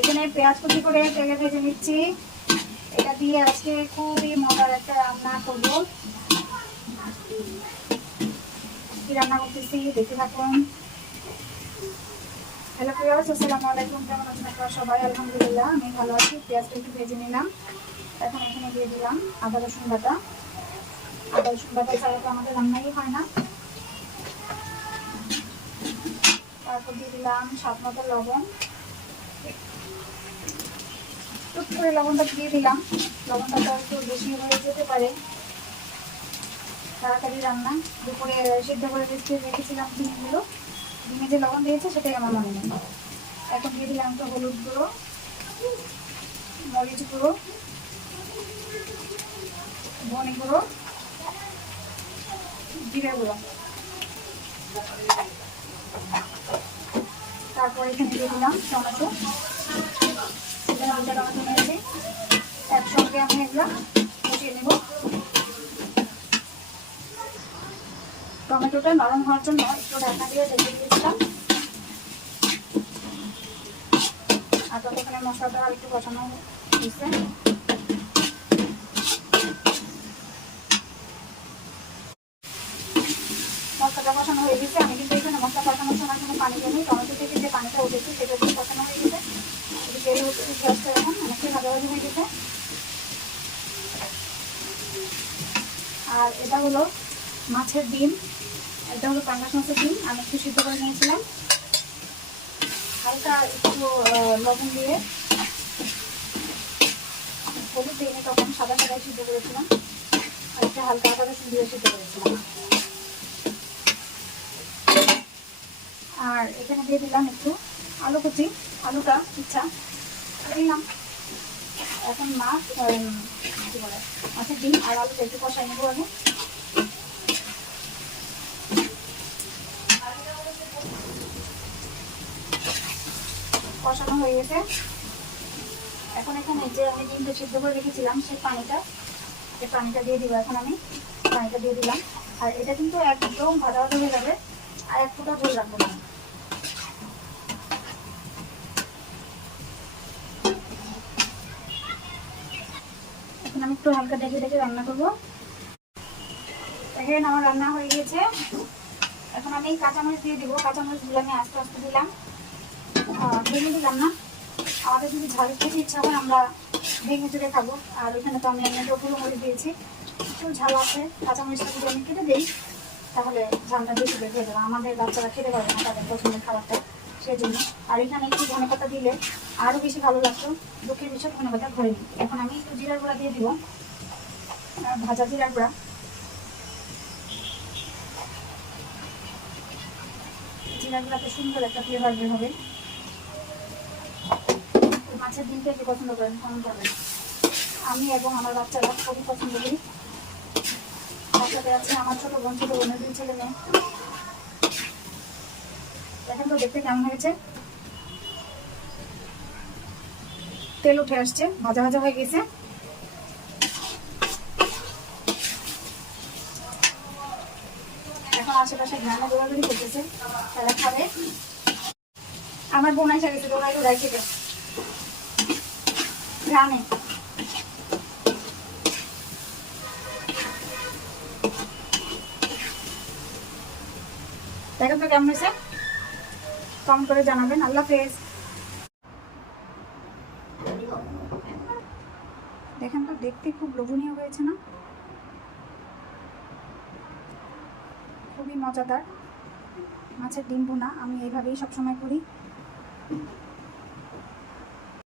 এখানে পেঁয়াজ কুচি করে তেলে ভেজে নিচ্ছি। এটা দিয়ে আজকে খুবই মজার একটা রান্না করবো। কি রান্না করতেছি দেখতে থাকুন। হ্যালো ভিউয়ার্স, আসসালামু আলাইকুম। কেমন আছেন আপনারা সবাই? আলহামদুলিল্লাহ আমি ভালো আছি। পেঁয়াজটা একটু ভেজে নিলাম। এখন এখানে দিয়ে দিলাম আদা রসুন বাটা। আদা রসুন বাটা ছাড়া তো আমাদের রান্নাই হয় না। তারপর দিয়ে দিলাম স্বাদ মতো লবণ। টুক করে লবণটা দিয়ে দিলাম। লবণটা তো একটু বেশি হয়ে যেতে পারে। তাড়াতাড়ি রান্না। দুপুরে সিদ্ধ করে রেখেছিলাম ডিমগুলো। ডিমে যে লবণ দিয়েছে সেটাই আমার মনে নেই। এখন দিয়ে দিলাম একটু হলুদ গুঁড়ো, মরিচ গুঁড়ো, ধনে গুঁড়ো, জিরে গুঁড়ো। তারপর এখানে দিয়ে দিলাম টমেটো। টমেটো নিয়েছি, একসঙ্গে আমি এগুলো কষিয়ে নেব। টমেটোটা নরম হওয়ার জন্য একটু ঢাকা দিয়ে রেখে দিয়েছিলাম। আর ততক্ষণে মশলাটা একটু কষানো হয়েছে। মশলাটা কষানো হয়ে গেছে। আমি কিন্তু এখানে মশলা কষানোর সময় কোনো পানি দিইনি। টমেটো থেকে যে পানিটা উঠেছে সেটা দিয়ে কষানো হয়ে গেছে। তেল হচ্ছে গ্যাসটা এখন অনেকটাই ভাজাভাজি হয়ে গেছে। আর এটা হলো মাছের ডিম। এটা হলো পাঙ্গাস মাছের ডিম। আমি একটু সিদ্ধ করে নিয়েছিলাম হালকা একটু লবণ দিয়ে। হলুদ দিইনি, তখন সাদা সাদাই সিদ্ধ করেছিলাম। আর একটা হালকা আদা রসুন দিয়ে সিদ্ধ করেছিলাম। আর এখানে দিয়ে দিলাম একটু আলু কুচি। আলুটা ইচ্ছা দিলাম। এখন মাছ কি বলে মাছের ডিম আর আলুটা একটু কষাই নেবো আগে। কষানো হয়ে গেছে। এখন এখানে যে আমি ডিমটা সিদ্ধ করে রেখেছিলাম সেই পানিটা দিয়ে দিব। এখন আমি পানিটা দিয়ে দিলাম। আর এটা কিন্তু একদম ভাজা ভাজা হয়ে যাবে। আর এক ফোঁটা ঝোল রাখবো না। এখন আমি একটু হালকা ডেকে ডেকে রান্না করবো। দেখেন আমার রান্না হয়ে গেছে। এখন আমি কাঁচামরিচ দিয়ে দিব। কাঁচামরিচগুলো আমি আস্তে আস্তে দিলাম, ভেঙে দিলাম না। আমাদের যদি ঝাল খেতে ইচ্ছা হয় আমরা ভেঙে চুড়ে খাবো। আর ওইখানে তো আমি এমনিতেও পুরো মরিচ দিয়েছি, একটু ঝাল আছে। কাঁচামরিচটা যদি আমি কেটে দিই তাহলে ঝালটা বেশি বের হয়ে যাবে। আমাদের বাচ্চারা খেতে পারবে না তাদের পছন্দের খাবারটা, সেই জন্য। আর এখানে একটু ধনেপাতা দিলে আরও বেশি ভালো লাগতো। দুঃখের বিষয় ধনেপাতা ঘরে নিই। এখন আমি একটু জিরার গুঁড়া দিয়ে দিব, ভাজা জিরার গুঁড়া। জিরার গুঁড়াতে সুন্দর একটা ফ্লেভার বের হবে। মাছের ডিমটা একটু পছন্দ করেন, কমন করবেন। আমি এবং আমার বাচ্চারা খুবই পছন্দ করি। বাচ্চাদের আছে আমার ছোট বোনের 2 ছেলে মেয়ে। দেখেন তো দেখতে কেমন হয়েছে। তেল উঠে আসছে, ভাজা ভাজা হয়ে গেছে। এখন আশেপাশে ঘ্রাণে দৌড়াদৌড়ি করতেছে, তারা খাবে। আমার বোন এসে গেছে দৌড়াই খেতে ঘ্রাণে। দেখেন তো কেমন হয়েছে, কমেন্ট করে জানাবেন। আল্লাহ হাফেজ। দেখেন তো দেখতে খুব লোভনীয় হয়েছে না? খুবই মজাদার মাছের ডিম ভুনা। আমি এইভাবেই সবসময় করি।